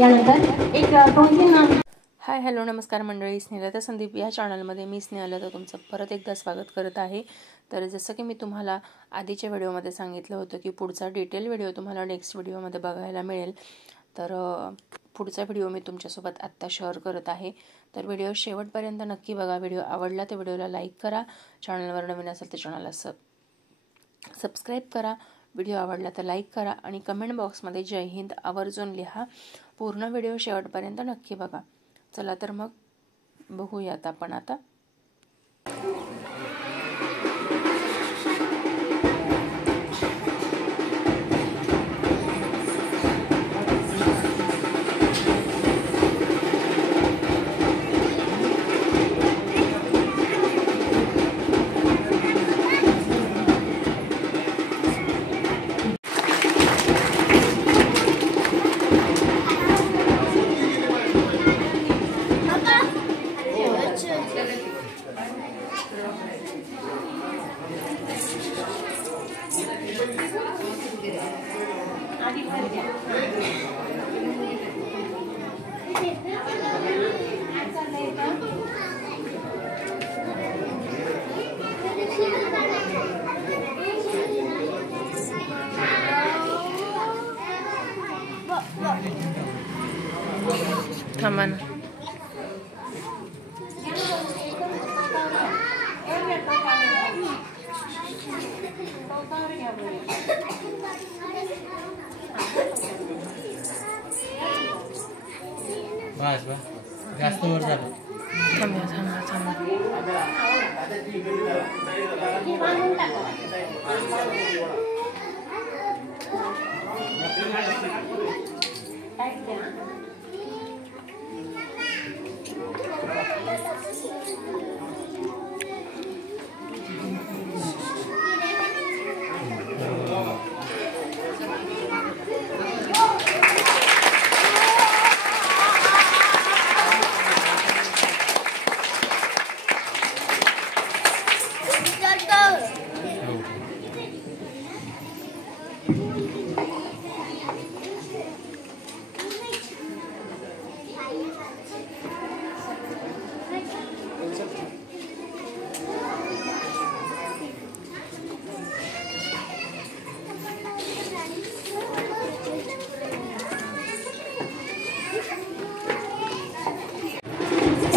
यानंतर एक 2-3 hi hello नमस्कार मंडळी, स्नेहलता संदीप या चॅनलमध्ये मी स्नेहलता तुमचं परत एकदा स्वागत करत आहे। तर जसं की मी तुम्हाला आधीच्या व्हिडिओमध्ये सांगितलं होतं की पुढचा डिटेल व्हिडिओ तुम्हाला नेक्स्ट व्हिडिओमध्ये बघायला मिळेल। तर पुढचा व्हिडिओ मी तुमच्यासोबत आत्ता शेअर करत आहे। तर व्हिडिओ शेवटपर्यंत नक्की बघा। व्हिडिओ आवडला तर व्हिडिओला लाईक करा, चॅनलवर नवीन असेल तर चॅनलला सबस्क्राईब करा। व्हिडिओ आवडला तर लाईक करा आणि कमेंट बॉक्समध्ये जय हिंद आवर्जून लिहा। पूर्ण व्हिडिओ शेवटपर्यंत नक्की बघा। चला तर मग बघूयात आपण आता। थांबा ना। बस बस जास्त वर झालं। थांबा थांबा थांबा।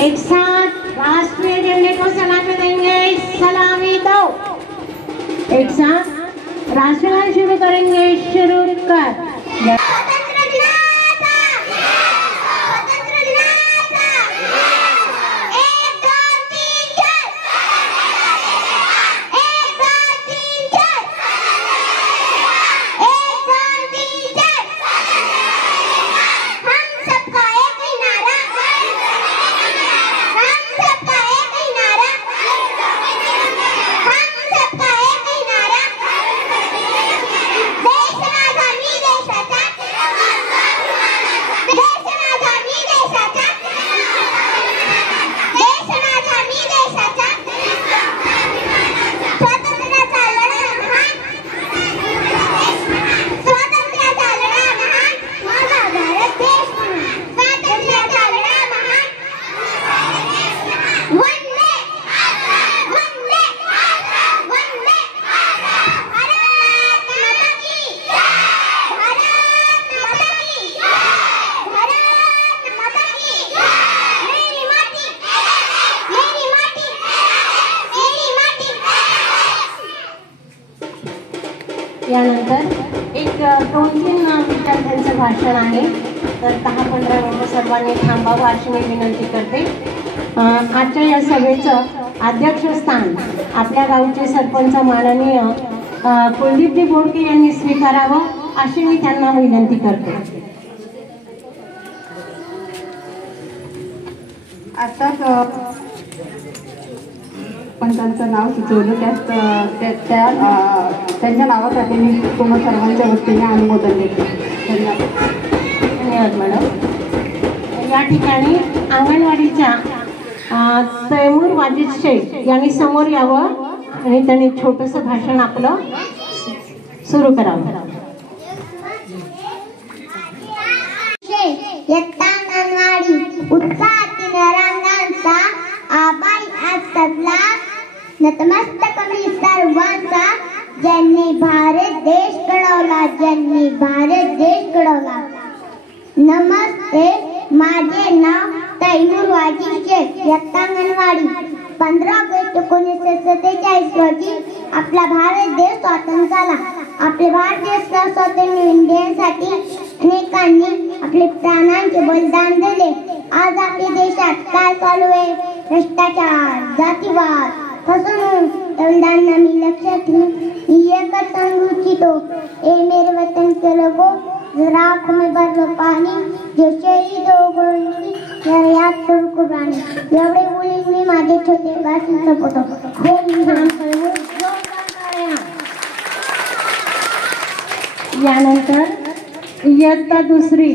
एक साथ राष्ट्रीय झंडे को सलामी देंगे। सलामी दो। एक साथ राष्ट्रगान शुरू करेंगे। शुरू कर। यानंतर एक 2-3 विद्यार्थ्यांचं भाषण आहे। तर 10-15 मिनिटं सर्वांनी थांबावं अशी मी विनंती करते। आजच्या या सभेचं अध्यक्षस्थान आपल्या गावचे सरपंच माननीय कुलदीपजी बोडके यांनी स्वीकारावं अशी मी त्यांना विनंती करते। आताच पंचांचं नाव सुचवलं, त्यांच्या नावासाठी मी तुम्हा सर्वांच्या वतीने अनुमोदन देते। धन्यवाद मॅडम। या ठिकाणी अंगणवाडीच्या तैमूर वाजिद शेख यांनी समोर यावं आणि त्यांनी छोटंसं भाषण आपलं सुरू करावं। इयत्ता अंगणवाडी उत्साहातील रंगांचा आभारी असतला नतमस्तक मी सर्वांचा ज्यांनी भारत देश घडवला नमस्ते माझे नाव तैमूर वाजी शेख इयत्ता अंगणवाडी 15 ऑगस्ट 1947 रोजी आपला भारत देश स्वतंत्र झाला. आपले भारत देश स्वातंत्र्य मिळवण्यासाठी अनेकांनी आपले प्राणांचे बलिदान दिले. आज आपल्या देशात काय चालू आहे? भ्रष्टाचार, जातीवाद, फसवणूक. बलिदानांना मी लक्षात ठेवून एकच सांगू इच्छितो, ए मेरे वतन के लोगों, जरा आँखों में भर लो पानी, जो शहीद हो गए जरा याद करो कुर्बानी. एवढे बोलून मी माझे छोटे भाषण संपवतो. यानंतर इयत्ता दुसरी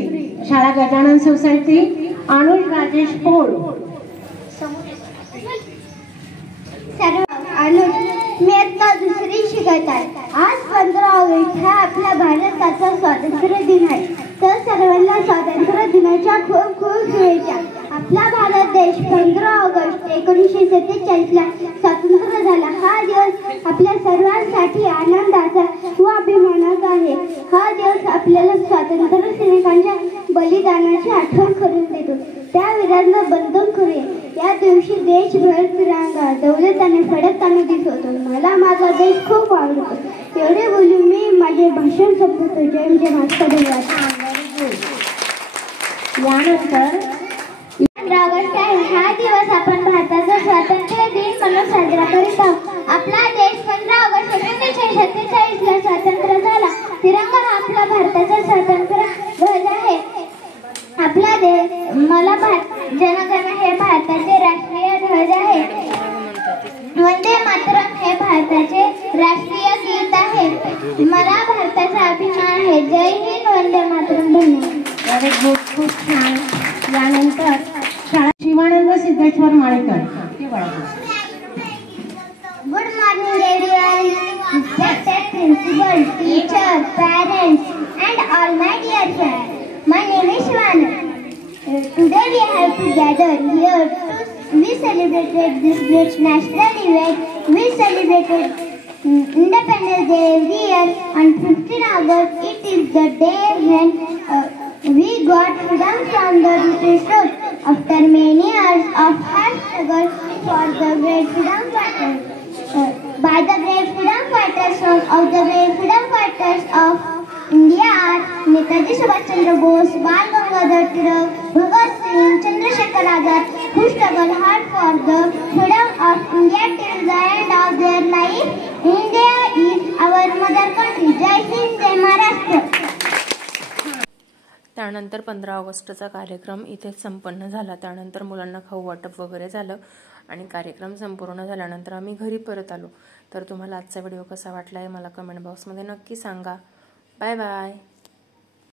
शाळा गजानन सोसायटी अनुज राजेश पोळ. अनुज मी इयत्ता दुसरी शिकत आहे. आज 15 ऑगस्ट हा आपल्या भारताचा स्वातंत्र्य दिन आहे. तर सर्वांना स्वातंत्र्य दिनाच्या खूप खूप शुभेच्छा. आपला भारत देश 15 ऑगस्ट 1947 ला स्वतंत्र झाला. हा दिवस आपल्या सर्वांसाठी आनंदाचा व अभिमानाचा आहे. हा दिवस आपल्याला स्वातंत्र्य सैनिकांच्या बलिदानाची आठवण करून देतो. त्या वीरांना बंधन करूया. या दिवशी देशभर तिरंगा दौलताने फडकताना दिसतो. मला माझा देश खूप आवडतो. एवढे बोलून मी माझे भाषण संपवतो. जय जय महाराष्ट्र. धन्यवाद. यानंतर 15 ऑगस्ट आहे. हा दिवस आपण भारताचा स्वातंत्र्य दिन म्हणून साजरा करीत आहोत. आपला देश 15 ऑगस्ट 1947 ला स्वतंत्र झाला. तिरंगा हा आपला भारताचा स्वातंत्र्य ध्वज आहे. आपला देश जनगण हे भारताचे राष्ट्रीय ध्वज आहे. वंदे मातरम हे भारताचे राष्ट्रीय गीत आहे. मला भारताचा अभिमान आहे. जय हिंद, वंदे मातरम. धन्यवाद. खूप छान. यानंतर शाळा Shivanand Siddheshwar Malekar. Good morning everyone, respected principal, teachers, parents and all my dear friends. My name is Shivana. Today we have gathered here we celebrated this great national event. We celebrated Independence Day every year on 15 August. It is the day when we got freedom from the British rule. After many years of hard struggle for the great freedom fighters. By the great freedom fighters of the great freedom fighters of India are Netaji Subhash Chandra Bose, Bal Gangadhar Tilak, Bhagat Singh, Chandrasekhar Azad, who struggled hard for the freedom of India till the end of their life. India is our mother country. Jai Hind, Jai Maharashtra. त्यानंतर 15 ऑगस्टचा कार्यक्रम इथेच संपन्न झाला. त्यानंतर मुलांना खाऊ वाटप वगैरे झालं आणि कार्यक्रम संपूर्ण झाल्यानंतर आम्ही घरी परत आलो. तर तुम्हाला आजचा व्हिडिओ कसा वाटला आहे मला कमेंट बॉक्समध्ये नक्की सांगा. Bye bye.